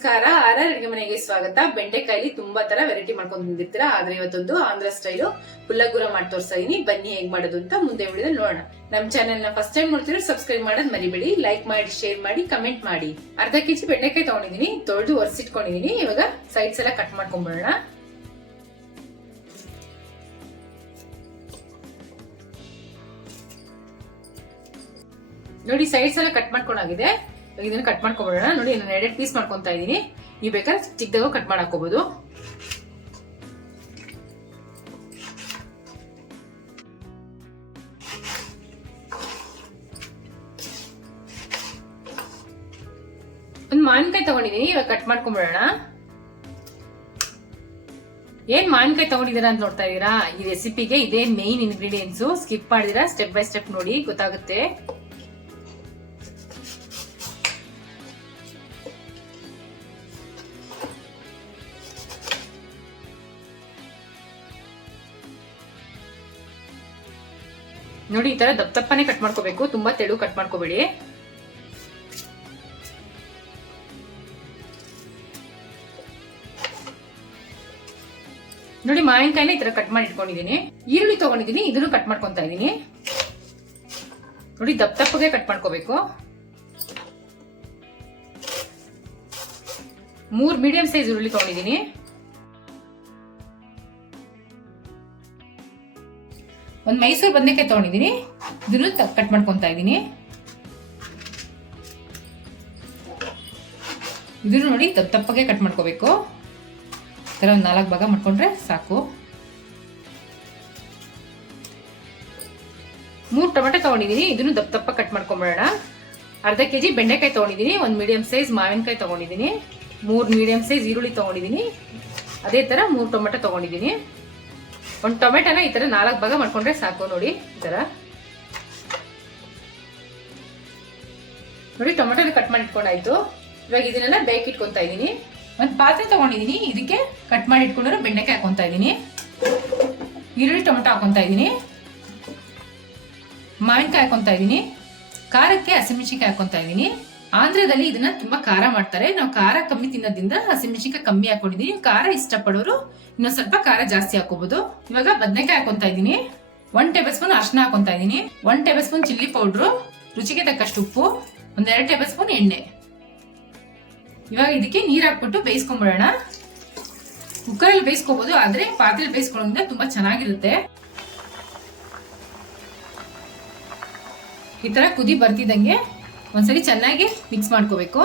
ನಮಸ್ಕಾರ. ಆರ್ ಅಡಿಗೆ ಮನೆಗೆ ಸ್ವಾಗತ. ಬೆಂಡೆಕಾಯಿ ತುಂಬಾ ತರ ವೆರೈಟಿ ಮಾಡ್ಕೊಂಡು ಬಂದಿರ್ತೀರಾ, ಆದ್ರೆ ಇವತ್ತೊಂದು ಆಂಧ್ರ ಸ್ಟೈಲು ಪುಲ್ಲಗೂರ ಮಾಡಿ ತೋರಿಸ್ತಾ ಇದೀನಿ. ಬನ್ನಿ ಹೇಗ್ ಮಾಡೋದು ಅಂತ ಮುಂದೆ ವಿಡಿಯೋದಲ್ಲಿ ನೋಡೋಣ. ನಮ್ ಚಾನೆಲ್ ನ ಫಸ್ಟ್ ಟೈಮ್ ನೋಡ್ತಿದ್ರೆ ಸಬ್ಸ್ಕ್ರೈಬ್ ಮಾಡೋದ್ ಮರಿಬೇಡಿ. ಲೈಕ್ ಮಾಡಿ, ಶೇರ್ ಮಾಡಿ, ಕಮೆಂಟ್ ಮಾಡಿ. ಅರ್ಧ ಕೆಜಿ ಬೆಂಡೆಕಾಯಿ ತಗೊಂಡಿದೀನಿ, ತೊಳೆದು ಒರೆಸಿಟ್ಕೊಂಡಿದೀನಿ. ಇವಾಗ ಸೈಡ್ಸ್ ಎಲ್ಲ ಕಟ್ ಮಾಡ್ಕೊಂಡ್ಬಿಡೋಣ. ನೋಡಿ, ಸೈಡ್ಸ್ ಎಲ್ಲ ಕಟ್ ಮಾಡ್ಕೊಂಡಾಗಿದೆ. ಇದನ್ನ ಕಟ್ ಮಾಡ್ಕೊಬಿಡೋಣ. ನೋಡಿ, ನಾನು 2 ಪೀಸ್ ಮಾಡ್ಕೊಂತಾ ಇದೀನಿ. ನೀವು ಬೇಕಾದ್ರೆ ಚಿಕ್ಕದಾಗ ಕಟ್ ಮಾಡಿ ಹಾಕೋಬಹುದು. ಒಂದು ಮಾವಿನಕಾಯಿ ತಗೊಂಡಿದೀನಿ, ಇವಾಗ ಕಟ್ ಮಾಡ್ಕೊಂಡ್ಬಿಡೋಣ. ಏನ್ ಮಾವಿನಕಾಯಿ ತಗೊಂಡಿದ್ದೀರಾ ಅಂತ ನೋಡ್ತಾ ಇದೀರಾ? ಈ ರೆಸಿಪಿಗೆ ಇದೇ ಮೇನ್ ಇಂಗ್ರೀಡಿಯೆಂಟ್ಸ್. ಸ್ಕಿಪ್ ಮಾಡಿದಿರಾ ಸ್ಟೆಪ್ ಬೈ ಸ್ಟೆಪ್ ನೋಡಿ, ಗೊತ್ತಾಗುತ್ತೆ. ನೋಡಿ, ಈ ತರ ದಪ್ಪನೆ ಕಟ್ ಮಾಡ್ಕೋಬೇಕು, ತುಂಬಾ ತೆಳು ಕಟ್ ಮಾಡ್ಕೋಬೇಡಿ. ನೋಡಿ, ಮಾವಿನಕಾಯಿನ ಈ ತರ ಕಟ್ ಮಾಡಿ ಇಟ್ಕೊಂಡಿದೀನಿ. ಈರುಳ್ಳಿ ತಗೊಂಡಿದೀನಿ, ಇದನ್ನು ಕಟ್ ಮಾಡ್ಕೊಂತಾ ಇದೀನಿ. ನೋಡಿ, ದಪ್ಪಗೆ ಕಟ್ ಮಾಡ್ಕೋಬೇಕು. 3 ಮೀಡಿಯಂ ಸೈಜ್ ಈರುಳ್ಳಿ ತಗೊಂಡಿದೀನಿ. ಒಂದು ಮೈಸೂರು ಬದನೆಕಾಯಿ ತಗೊಂಡಿದೀನಿ, ಇದನ್ನು ಕಟ್ ಮಾಡ್ಕೊಂತಾ ಇದೀನಿ. ಇದನ್ನು ನೋಡಿ ದಪ್ಪಗೆ ಕಟ್ ಮಾಡ್ಕೋಬೇಕು. ತರ ಒಂದು 4 ಭಾಗ ಮಾಡ್ಕೊಂಡ್ರೆ ಸಾಕು. 3 ಟೊಮೆಟೊ ತಗೊಂಡಿದೀನಿ, ಇದನ್ನು ದಪ್ಪ ಕಟ್ ಮಾಡ್ಕೊಂಡ್ಬಿಡೋಣ. ಅರ್ಧ ಕೆಜಿ ಬೆಂಡೆಕಾಯಿ ತಗೊಂಡಿದೀನಿ. 1 ಮೀಡಿಯಂ ಸೈಜ್ ಮಾವಿನಕಾಯಿ ತಗೊಂಡಿದೀನಿ. 3 ಮೀಡಿಯಂ ಸೈಜ್ ಈರುಳ್ಳಿ ತಗೊಂಡಿದೀನಿ. ಅದೇ ತರ 3 ಟೊಮೆಟೊ ತಗೊಂಡಿದೀನಿ. ಒಂದು ಟೊಮೆಟೊನ ಈ ತರ 4 ಭಾಗ ಮಾಡ್ಕೊಂಡ್ರೆ ಸಾಕು. ನೋಡಿ, ಈ ತರ ನೋಡಿ, ಟೊಮೆಟೊ ಕಟ್ ಮಾಡಿ ಇಟ್ಕೊಂಡಾಯ್ತು. ಇವಾಗ ಇದನ್ನೆಲ್ಲ ಬೇಕಿಟ್ಕೊಂತಾ ಇದೀನಿ. ಒಂದು ಪಾತ್ರೆ ತಗೊಂಡಿದೀನಿ, ಇದಕ್ಕೆ ಕಟ್ ಮಾಡಿ ಇಟ್ಕೊಂಡಿರೋ ಬೆಂಡೆಕಾಯಿ ಹಾಕೊಂತಾ ಇದೀನಿ. ಈರುಳ್ಳಿ ಟೊಮೆಟೊ ಹಾಕೊಂತಾ ಇದೀನಿ. ಮಾವಿನಕಾಯಿ ಹಾಕೊಂತಾ ಇದೀನಿ. ಖಾರಕ್ಕೆ ಹಸಿಮೆಣಸಿನಕಾಯಿ ಹಾಕೊಂತಾ ಇದೀನಿ. ಆಂಧ್ರದಲ್ಲಿ ಇದನ್ನ ತುಂಬಾ ಖಾರ ಮಾಡ್ತಾರೆ. ನಾವು ಖಾರ ಕಮ್ಮಿ ತಿನ್ನೋದ್ರಿಂದ ಹಸಿಮೆಣಸಿನಕಾಯಿ ಕಮ್ಮಿ ಹಾಕೊಂಡಿದೀನಿ. ಖಾರ ಇಷ್ಟಪಡೋರು ಇನ್ನೊಂದ್ ಸ್ವಲ್ಪ ಖಾರ ಜಾಸ್ತಿ ಹಾಕೋಬಹುದು. ಇವಾಗ ಬದನೆಕಾಯಿ ಹಾಕೊಂತಾ ಇದೀನಿ. 1 ಟೇಬಲ್ ಸ್ಪೂನ್ ಅರಿಶಿನ ಹಾಕೊಂತಾ ಇದೀನಿ. 1 ಟೇಬಲ್ ಸ್ಪೂನ್ ಚಿಲ್ಲಿ ಪೌಡ್ರು, ರುಚಿಗೆ ತಕ್ಕಷ್ಟು ಉಪ್ಪು, 2 ಟೇಬಲ್ ಸ್ಪೂನ್ ಎಣ್ಣೆ. ಇವಾಗ ಇದಕ್ಕೆ ನೀರ್ ಹಾಕ್ಬಿಟ್ಟು ಬೇಯಿಸ್ಕೊಂಡ್ಬಿಡೋಣ. ಕುಕ್ಕರಲ್ಲಿ ಬೇಯಿಸ್ಕೋಬಹುದು, ಆದ್ರೆ ಪಾತ್ರೆಯಲ್ಲಿ ಬೇಯಿಸ್ಕೊಳ್ಳೋದ್ರಿಂದ ತುಂಬಾ ಚೆನ್ನಾಗಿರುತ್ತೆ. ಈ ತರ ಕುದಿ ಬರ್ತಿದ್ದಂಗೆ ಒಂದ್ಸರಿ ಚೆನ್ನಾಗಿ ಮಿಕ್ಸ್ ಮಾಡ್ಕೋಬೇಕು.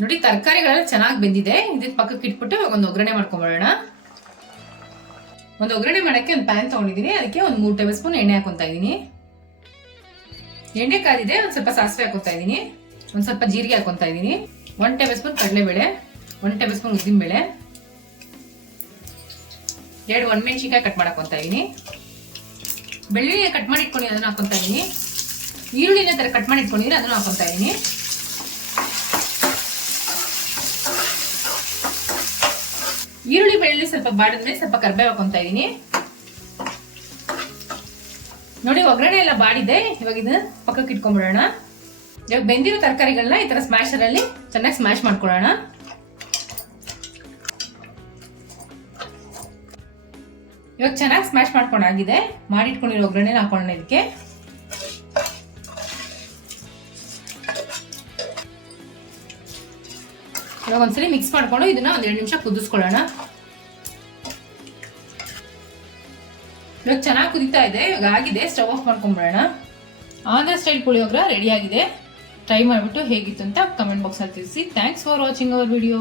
ನೋಡಿ, ತರಕಾರಿಗಳೆಲ್ಲ ಚೆನ್ನಾಗಿ ಬೆಂದಿದೆ. ಇದಕ್ಕೆ ಪಕ್ಕಕ್ಕೆ ಇಟ್ಬಿಟ್ಟು ಒಂದು ಒಗ್ಗರಣೆ ಮಾಡ್ಕೊಂಡ್ಬಿಡೋಣ. ಒಂದು ಒಗ್ಗರಣೆ ಮಾಡಕ್ಕೆ ಒಂದು ಪ್ಯಾನ್ ತಗೊಂಡಿದ್ದೀನಿ. ಅದಕ್ಕೆ ಒಂದು 3 ಟೇಬಲ್ ಸ್ಪೂನ್ ಎಣ್ಣೆ ಹಾಕೊಂತಾ ಇದೀನಿ. ಎಣ್ಣೆ ಕಾದಿದೆ, ಒಂದ್ ಸ್ವಲ್ಪ ಸಾಸಿವೆ ಹಾಕೊಂತಾ ಇದೀನಿ. ಒಂದ್ ಸ್ವಲ್ಪ ಜೀರಿಗೆ ಹಾಕೊಂತಾ ಇದೀನಿ. 1 ಟೇಬಲ್ ಸ್ಪೂನ್ ಕಡಲೆಬೇಳೆ, 1 ಟೇಬಲ್ ಸ್ಪೂನ್ ಉದ್ದಿನಬೇಳೆ, 2 ಒಣಮೆಣಸಿನಕಾಯಿ ಕಟ್ ಮಾಡಕೊಂತಾ ಇದೀನಿ. ಬೆಳ್ಳುಳ್ಳಿ ಕಟ್ ಮಾಡಿ ಇಟ್ಕೊಂಡು ಅದನ್ನ ಹಾಕೊಂತಾ ಇದೀನಿ. ಈರುಳ್ಳಿನ ತರ ಕಟ್ ಮಾಡಿ ಇಟ್ಕೊಂಡಿದ್ರೆ ಅದನ್ನು ಹಾಕೊಂತಾ ಇದೀನಿ. ಈರುಳ್ಳಿ ಬೆಳ್ಳುಳ್ಳಿ ಸ್ವಲ್ಪ ಬಾಡಿದ್ಮೇಲೆ ಸ್ವಲ್ಪ ಕರಿಬೇವು ಹಾಕೊಂತಾ ಇದೀನಿ. ನೋಡಿ, ಒಗ್ಗರಣೆ ಎಲ್ಲ ಬಾಡಿದೆ. ಇವಾಗ ಇದನ್ನ ಪಕ್ಕಕ್ಕೆ ಇಟ್ಕೊಂಡ್ಬಿಡೋಣ. ಇವಾಗ ಬೆಂದಿರೋ ತರಕಾರಿಗಳನ್ನ ಈ ತರ ಸ್ಮ್ಯಾಶರ್ ಅಲ್ಲಿ ಚೆನ್ನಾಗಿ ಸ್ಮ್ಯಾಶ್ ಮಾಡ್ಕೊಳ್ಳೋಣ. ಇವಾಗ ಚೆನ್ನಾಗಿ ಸ್ಮ್ಯಾಶ್ ಮಾಡ್ಕೊಂಡಾಗಿದೆ. ಮಾಡಿಟ್ಕೊಂಡಿರೋ ಒಗ್ಗರಣೆ ಹಾಕೊಳ್ಳೋಣ ಇದಕ್ಕೆ. ಇವಾಗ ಒಂದ್ಸರಿ ಮಿಕ್ಸ್ ಮಾಡ್ಕೊಂಡು ಇದನ್ನ 1-2 ನಿಮಿಷ ಕುದಿಸ್ಕೊಳ್ಳೋಣ. ಇವಾಗ ಚೆನ್ನಾಗಿ ಕುದಿತಾ ಇದೆ. ಇವಾಗ ಆಗಿದೆ, ಸ್ಟವ್ ಆಫ್ ಮಾಡ್ಕೊಂಡ್ಬಿಡೋಣ. ಆಂಧ್ರ ಸ್ಟೈಲ್ ಪುಳಿಯೋಗರೆ ರೆಡಿ ಆಗಿದೆ. ಟ್ರೈ ಮಾಡಿಬಿಟ್ಟು ಹೇಗಿತ್ತು ಅಂತ ಕಮೆಂಟ್ ಬಾಕ್ಸ್ ಅಲ್ಲಿ ತಿಳಿಸಿ. Thanks for watching our video.